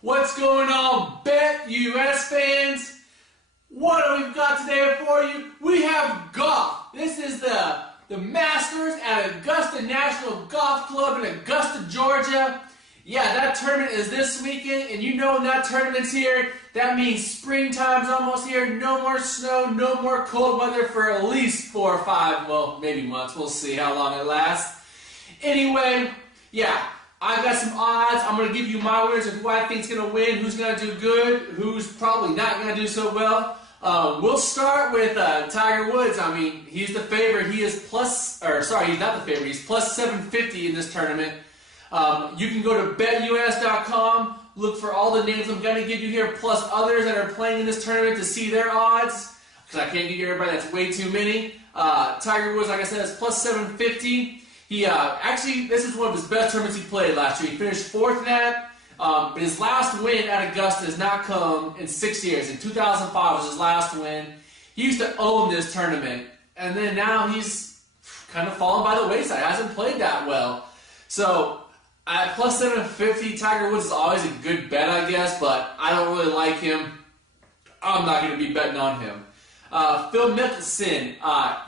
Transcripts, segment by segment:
What's going on, Bet US fans? What do we got today for you? We have golf. This is the Masters at Augusta National Golf Club in Augusta, Georgia. Yeah, that tournament is this weekend, and you know when that tournament's here, that means springtime's almost here. No more snow, no more cold weather for at least 4 or 5, well, maybe months. We'll see how long it lasts. Anyway, yeah, I got some odds. I'm going to give you my winners of who I think is going to win, who's going to do good, who's probably not going to do so well. We'll start with Tiger Woods. I mean, he's the favorite. He is he's not the favorite. He's plus 750 in this tournament. You can go to betus.com, look for all the names I'm going to give you here, plus others that are playing in this tournament to see their odds, because I can't give you everybody. That's way too many. Tiger Woods, like I said, is plus 750. He actually, this is one of his best tournaments he played last year. He finished 4th in that, but his last win at Augusta has not come in 6 years. In 2005 was his last win. He used to own this tournament, and then now he's kind of fallen by the wayside. He hasn't played that well. So at plus 750, Tiger Woods is always a good bet, I guess, but I don't really like him. I'm not going to be betting on him. Phil Mickelson,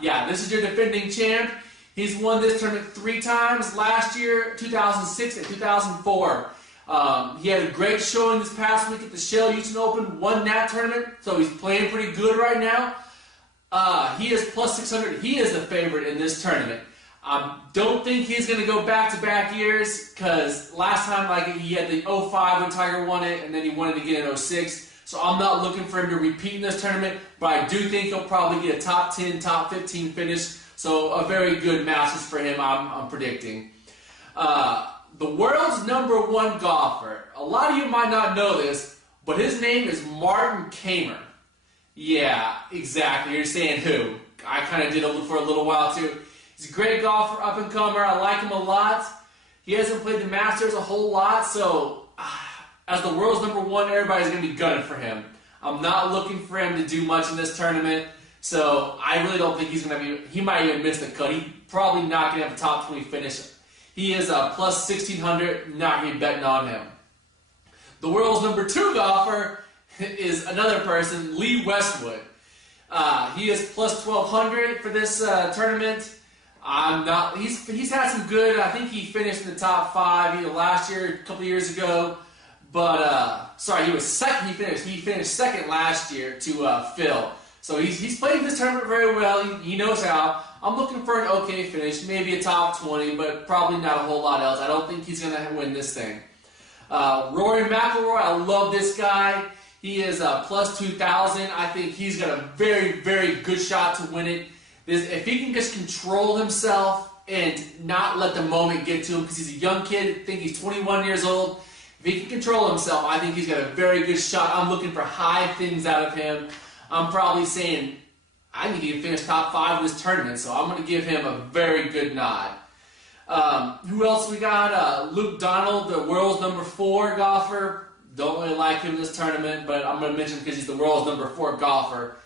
yeah, this is your defending champ. He's won this tournament 3 times, last year, 2006 and 2004. He had a great showing this past week at the Shell Houston Open, won that tournament, so he's playing pretty good right now. He is plus 600. He is the favorite in this tournament. Don't think he's going to go back-to-back years, because last time he had the 05 when Tiger won it, and then he won it again in 06. So I'm not looking for him to repeat in this tournament, but I do think he'll probably get a top 10, top 15 finish. So a very good Masters for him, I'm predicting. The world's #1 golfer. A lot of you might not know this, but his name is Martin Kaymer. Yeah, exactly. You're saying who? I kind of did it for a little while too. He's a great golfer, up-and-comer. I like him a lot. He hasn't played the Masters a whole lot, so as the world's #1, everybody's going to be gunning for him. I'm not looking for him to do much in this tournament. So I really don't think he's going to be, he might even miss the cut. He's probably not going to have a top 20 finish. He is a plus 1,600, not going to be betting on him. The world's #2 golfer is another person, Lee Westwood. He is plus 1,200 for this tournament. He's had some good, I think he finished in the top 5 either last year, a couple years ago. But, sorry, he was second, he finished second last year to Phil. So he's played this tournament very well. He knows how. I'm looking for an okay finish, maybe a top 20, but probably not a whole lot else. I don't think he's going to win this thing. Rory McIlroy, I love this guy. He is plus 2,000. I think he's got a very, very good shot to win it. If he can just control himself and not let the moment get to him, because he's a young kid, I think he's 21 years old. If he can control himself, I think he's got a very good shot. I'm looking for high things out of him. I'm probably saying I think he can finish top 5 in this tournament, so I'm going to give him a very good nod. Who else we got? Luke Donald, the world's #4 golfer. Don't really like him in this tournament, but I'm going to mention him because he's the world's #4 golfer.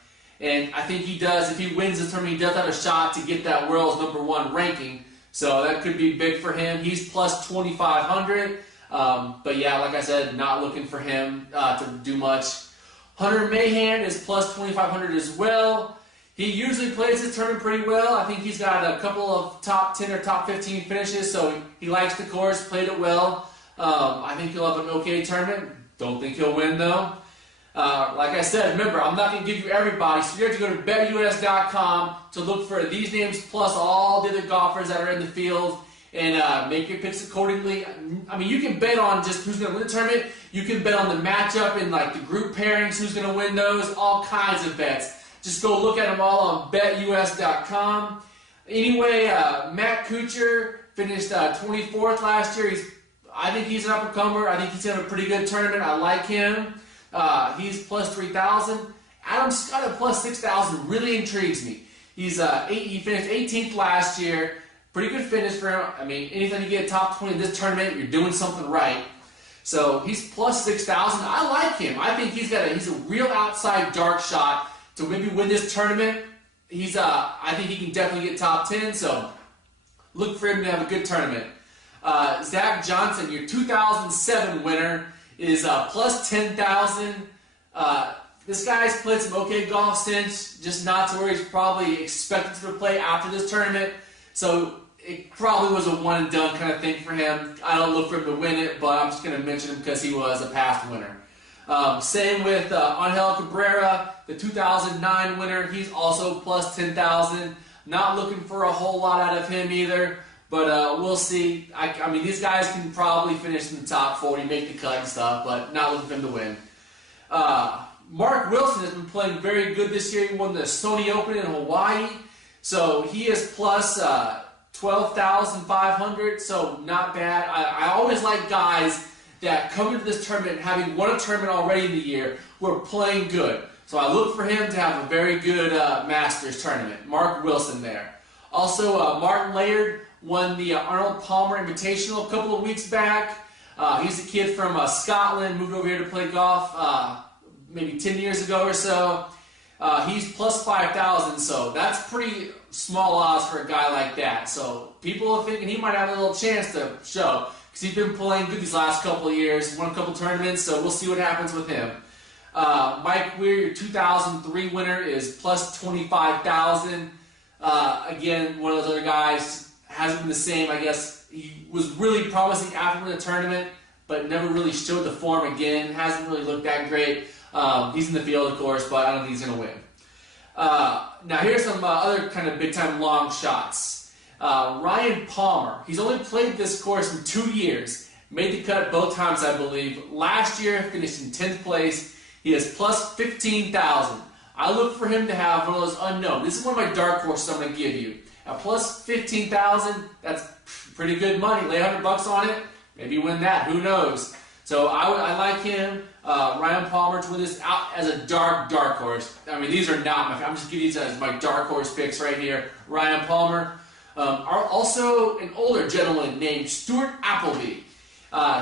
And I think he does, if he wins this tournament, he does have a shot to get that world's #1 ranking. So that could be big for him. He's plus 2,500. But yeah, like I said, not looking for him to do much. Hunter Mahan is plus 2,500 as well. He usually plays his tournament pretty well. I think he's got a couple of top 10 or top 15 finishes, so he likes the course, played it well. I think he'll have an okay tournament. Don't think he'll win, though. Like I said, remember, I'm not going to give you everybody, so you have to go to betus.com to look for these names plus all the other golfers that are in the field and make your picks accordingly. I mean, you can bet on just who's going to win the tournament. You can bet on the matchup and like the group pairings, who's going to win those, all kinds of bets. Just go look at them all on betus.com. Anyway, Matt Kuchar finished 24th last year. I think he's an up-and-comer. I think he's in a pretty good tournament. I like him. He's plus 3,000. Adam Scott at plus 6,000 really intrigues me. He finished 18th last year. Pretty good finish for him. I mean, anytime you get a top 20 in this tournament, you're doing something right. So he's plus 6,000. I like him. I think he's a real outside dark shot to maybe win this tournament. I think he can definitely get top 10. So look for him to have a good tournament. Zach Johnson, your 2007 winner, is plus 10,000. This guy's played some okay golf since, just not to where he's probably expected to play after this tournament. So it probably was a one and done kind of thing for him. I don't look for him to win it, but I'm just going to mention him because he was a past winner. Same with Angel Cabrera, the 2009 winner. He's also plus 10,000. Not looking for a whole lot out of him either, but we'll see. I mean, these guys can probably finish in the top 40, make the cut and stuff, but not looking for him to win. Mark Wilson has been playing very good this year. He won the Sony Open in Hawaii, so he is plus 12,500, so not bad. I always like guys that come into this tournament having won a tournament already in the year who are playing good. So I look for him to have a very good Masters tournament. Mark Wilson there. Also, Martin Laird won the Arnold Palmer Invitational a couple of weeks back. He's a kid from Scotland, moved over here to play golf maybe 10 years ago or so. He's plus 5,000, so that's pretty small odds for a guy like that. So people are thinking he might have a little chance to show because he's been playing good these last couple of years, won a couple tournaments, so we'll see what happens with him. Mike Weir, your 2003 winner, is plus 25,000. Again, one of those other guys, hasn't been the same, I guess. He was really promising after the tournament, but never really showed the form again. Hasn't really looked that great. He's in the field, of course, but I don't think he's going to win. Now here's some other kind of big-time long shots. Ryan Palmer, he's only played this course in 2 years. Made the cut both times, I believe. Last year, finished in 10th place. He has plus 15,000. I look for him to have one of those unknown. This is one of my dark horses I'm going to give you. At plus 15,000, that's pretty good money. Lay $100 on it, maybe win that. Who knows? So I like him. Ryan Palmer to win this out as a dark horse. I mean, these are not my. I'm just giving these as my dark horse picks right here. Ryan Palmer. Also, an older gentleman named Stuart Appleby.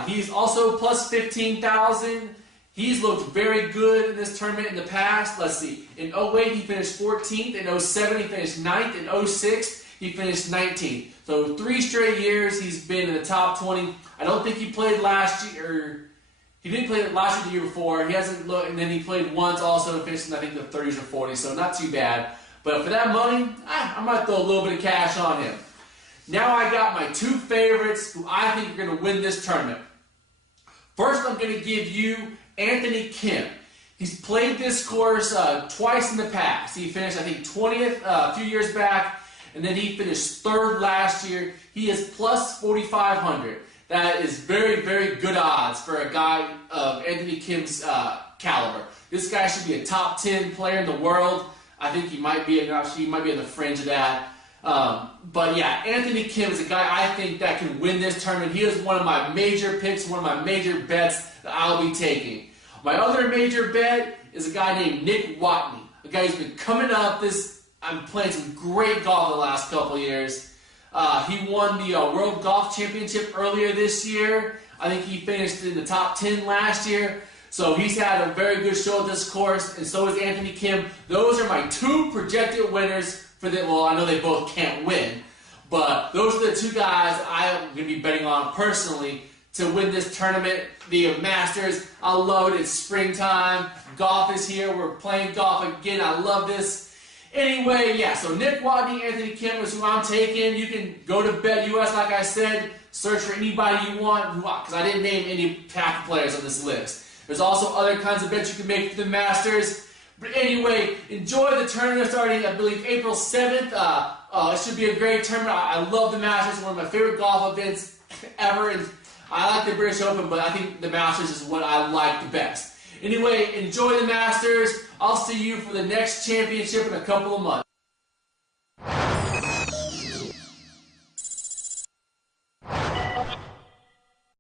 He's also plus 15,000. He's looked very good in this tournament in the past. Let's see. In 08, he finished 14th. In 07, he finished 9th. In 06, he finished 19th. So 3 straight years he's been in the top 20. I don't think he played last year. He didn't play last year, the year before. He hasn't looked, and then he played once also and finished in, I think, the 30s or 40s. So not too bad. But for that money, I might throw a little bit of cash on him. Now I got my 2 favorites who I think are going to win this tournament. First, I'm going to give you Anthony Kim. He's played this course twice in the past. He finished, I think, 20th a few years back, and then he finished 3rd last year. He is plus 4,500. That is very, very good odds for a guy of Anthony Kim's caliber. This guy should be a top 10 player in the world. I think he might be, actually, he might be on the fringe of that. But yeah, Anthony Kim is a guy I think that can win this tournament. He is one of my major picks, one of my major bets that I'll be taking. My other major bet is a guy named Nick Watney, a guy who's been coming up. I'm playing some great golf the last couple of years. He won the World Golf Championship earlier this year. I think he finished in the top 10 last year. So he's had a very good show at this course, and so is Anthony Kim. Those are my 2 projected winners for the, well, I know they both can't win, but those are the 2 guys I'm going to be betting on personally to win this tournament, the Masters. I love it. It's springtime. Golf is here. We're playing golf again. I love this. Anyway, yeah, so Nick Watney, Anthony Kim is who I'm taking. You can go to BetUS, like I said, search for anybody you want, because I didn't name any pack players on this list. There's also other kinds of bets you can make for the Masters. But anyway, enjoy the tournament starting, I believe, April 7th. It should be a great tournament. I love the Masters. One of my favorite golf events ever. And I like the British Open, but I think the Masters is what I like the best. Anyway, enjoy the Masters. I'll see you for the next championship in a couple of months.